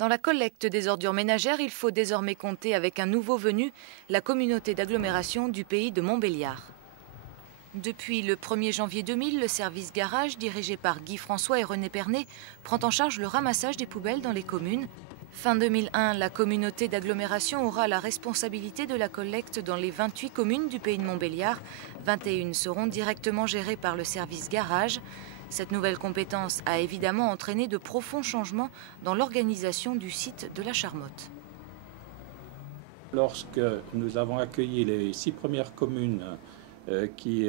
Dans la collecte des ordures ménagères, il faut désormais compter avec un nouveau venu, la communauté d'agglomération du pays de Montbéliard. Depuis le 1er janvier 2000, le service garage, dirigé par Guy François et René Pernet, prend en charge le ramassage des poubelles dans les communes. Fin 2001, la communauté d'agglomération aura la responsabilité de la collecte dans les 28 communes du pays de Montbéliard. 21 seront directement gérées par le service garage. Cette nouvelle compétence a évidemment entraîné de profonds changements dans l'organisation du site de la Charmotte. Lorsque nous avons accueilli les 6 premières communes qui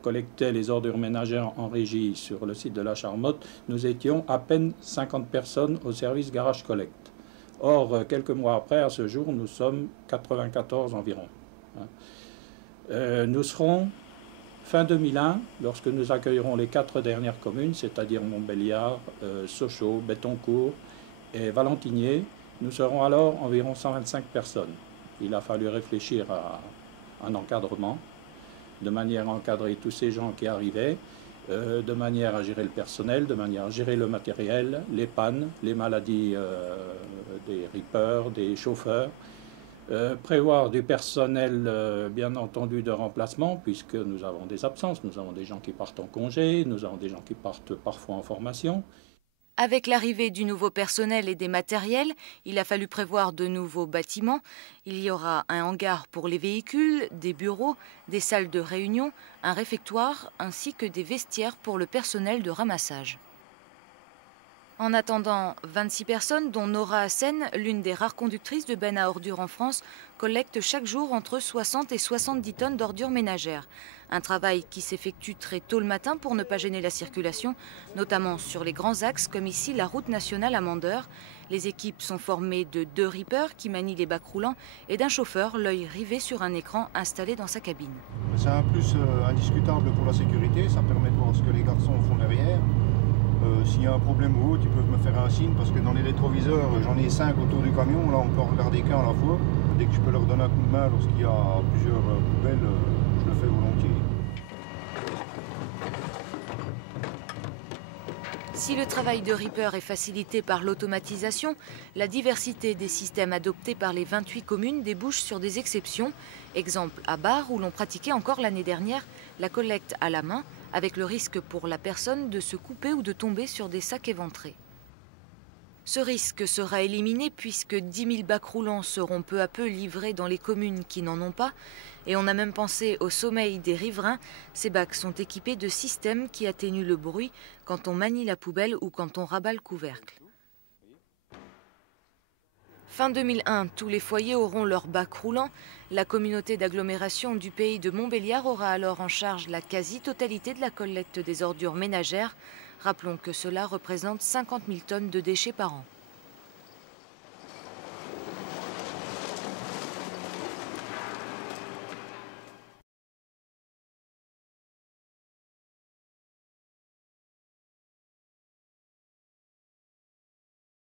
collectaient les ordures ménagères en régie sur le site de la Charmotte, nous étions à peine 50 personnes au service garage collecte. Or, quelques mois après, à ce jour, nous sommes 94 environ. Nous serons fin 2001, lorsque nous accueillerons les 4 dernières communes, c'est-à-dire Montbéliard, Sochaux, Bettoncourt et Valentinier, nous serons alors environ 125 personnes. Il a fallu réfléchir à un encadrement, de manière à encadrer tous ces gens qui arrivaient, de manière à gérer le personnel, de manière à gérer le matériel, les pannes, les maladies des rippers, des chauffeurs, prévoir du personnel bien entendu de remplacement, puisque nous avons des absences, nous avons des gens qui partent en congé, nous avons des gens qui partent parfois en formation. Avec l'arrivée du nouveau personnel et des matériels, il a fallu prévoir de nouveaux bâtiments. Il y aura un hangar pour les véhicules, des bureaux, des salles de réunion, un réfectoire ainsi que des vestiaires pour le personnel de ramassage. En attendant, 26 personnes, dont Nora Hassen, l'une des rares conductrices de bennes à ordures en France, collectent chaque jour entre 60 et 70 tonnes d'ordures ménagères. Un travail qui s'effectue très tôt le matin pour ne pas gêner la circulation, notamment sur les grands axes comme ici la route nationale à Mandeur. Les équipes sont formées de 2 rippers qui manient les bacs roulants et d'un chauffeur, l'œil rivé sur un écran installé dans sa cabine. C'est un plus indiscutable pour la sécurité, ça permet de voir ce que les garçons font derrière. S'il y a un problème ou autre, ils peuvent me faire un signe parce que dans les rétroviseurs, j'en ai 5 autour du camion, là on peut en regarder qu'un à la fois. Dès que je peux leur donner un coup de main lorsqu'il y a plusieurs poubelles, je le fais volontiers. Si le travail de ripper est facilité par l'automatisation, la diversité des systèmes adoptés par les 28 communes débouche sur des exceptions. Exemple à Bar, où l'on pratiquait encore l'année dernière la collecte à la main, avec le risque pour la personne de se couper ou de tomber sur des sacs éventrés. Ce risque sera éliminé puisque 10 000 bacs roulants seront peu à peu livrés dans les communes qui n'en ont pas. Et on a même pensé au sommeil des riverains. Ces bacs sont équipés de systèmes qui atténuent le bruit quand on manie la poubelle ou quand on rabat le couvercle. Fin 2001, tous les foyers auront leur bac roulant. La communauté d'agglomération du pays de Montbéliard aura alors en charge la quasi-totalité de la collecte des ordures ménagères. Rappelons que cela représente 50 000 tonnes de déchets par an.